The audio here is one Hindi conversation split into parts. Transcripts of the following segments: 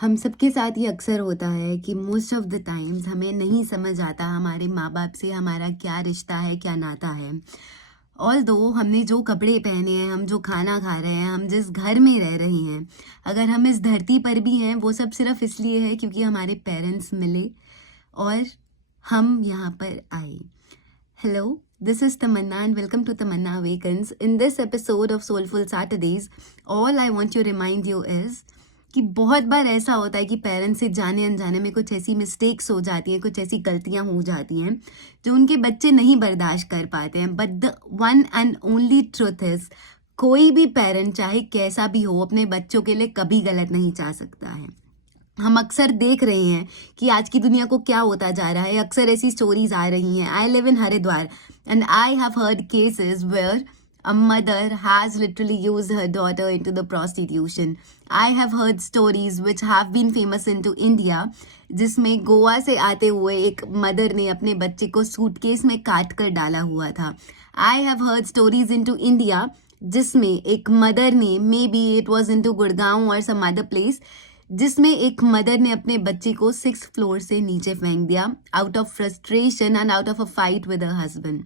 हम सबके साथ ये अक्सर होता है कि मोस्ट ऑफ द टाइम्स हमें नहीं समझ आता हमारे माँ बाप से हमारा क्या रिश्ता है, क्या नाता है। ऑल्दो हमने जो कपड़े पहने हैं, हम जो खाना खा रहे हैं, हम जिस घर में रह रहे हैं, अगर हम इस धरती पर भी हैं, वो सब सिर्फ इसलिए है क्योंकि हमारे पेरेंट्स मिले और हम यहाँ पर आए। Hello, this is Tamanna and welcome to Tamanna Awakens. In this episode of Soulful Saturdays, all I want to remind you is कि बहुत बार ऐसा होता है कि पेरेंट्स से जाने अनजाने में कुछ ऐसी मिस्टेक्स हो जाती हैं, कुछ ऐसी गलतियां हो जाती हैं जो उनके बच्चे नहीं बर्दाश्त कर पाते हैं। But the one and only truth is, कोई भी पेरेंट चाहे कैसा भी हो अपने बच्चों के लिए कभी गलत नहीं चाह सकता है। हम अक्सर देख रहे हैं कि आज की दुनिया को क्या होता जा रहा है। अक्सर ऐसी स्टोरीज आ रही हैं। I live in Haridwar and I have heard cases where a mother has literally used her daughter into the prostitution. I have heard stories which have been famous into India, जिसमें गोवा से आते हुए एक मदर ने अपने बच्चे को सूटकेस में काट कर डाला हुआ था। I have heard stories into India जिसमें एक मदर ने, maybe it was in to Gurgaon और सम अदर प्लेस, जिसमें एक मदर ने अपने बच्चे को 6th फ्लोर से नीचे फेंक दिया out of frustration and out of a fight with her husband.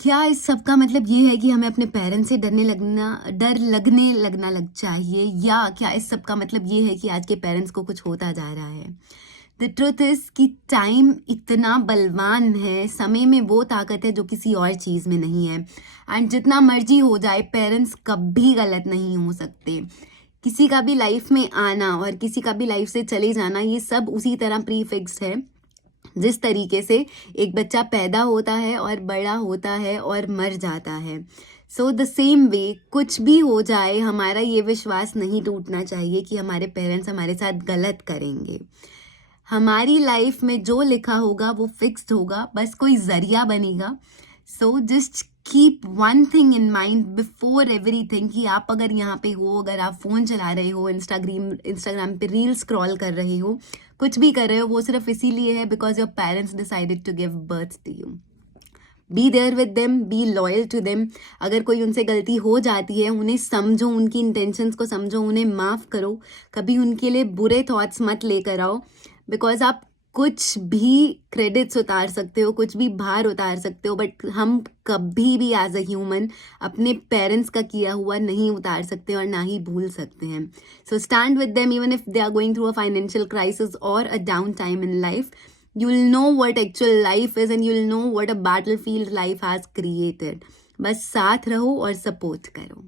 क्या इस सब का मतलब ये है कि हमें अपने पेरेंट्स से डर लगने लगना लग चाहिए, या क्या इस सब का मतलब ये है कि आज के पेरेंट्स को कुछ होता जा रहा है? द ट्रुथ इज कि टाइम इतना बलवान है, समय में वो ताकत है जो किसी और चीज़ में नहीं है। एंड जितना मर्जी हो जाए, पेरेंट्स कभी गलत नहीं हो सकते। किसी का भी लाइफ में आना और किसी का भी लाइफ से चले जाना, ये सब उसी तरह प्रीफिक्स्ड है जिस तरीके से एक बच्चा पैदा होता है और बड़ा होता है और मर जाता है। सो द सेम वे कुछ भी हो जाए, हमारा ये विश्वास नहीं टूटना चाहिए कि हमारे पेरेंट्स हमारे साथ गलत करेंगे। हमारी लाइफ में जो लिखा होगा वो फिक्स्ड होगा, बस कोई जरिया बनेगा। So just keep one thing in mind before everything कि आप अगर यहाँ पे हो, अगर आप फ़ोन चला रहे हो, इंस्टाग्राम पे रील स्क्रॉल कर रहे हो, कुछ भी कर रहे हो, वो सिर्फ इसीलिए है because your parents decided to give birth to you. Be there with them, be loyal to them. अगर कोई उनसे गलती हो जाती है, उन्हें समझो, उनकी इंटेंशंस को समझो, उन्हें माफ़ करो। कभी उनके लिए बुरे थॉट्स मत लेकर आओ, बिकॉज आप कुछ भी क्रेडिट्स उतार सकते हो, कुछ भी भार उतार सकते हो, बट हम कभी भी एज अ ह्यूमन अपने पेरेंट्स का किया हुआ नहीं उतार सकते और ना ही भूल सकते हैं। So stand with them even if they are going through a financial crisis or a down time in life. You'll know what actual life is and you'll know what a battlefield life has created. बस साथ रहो और सपोर्ट करो।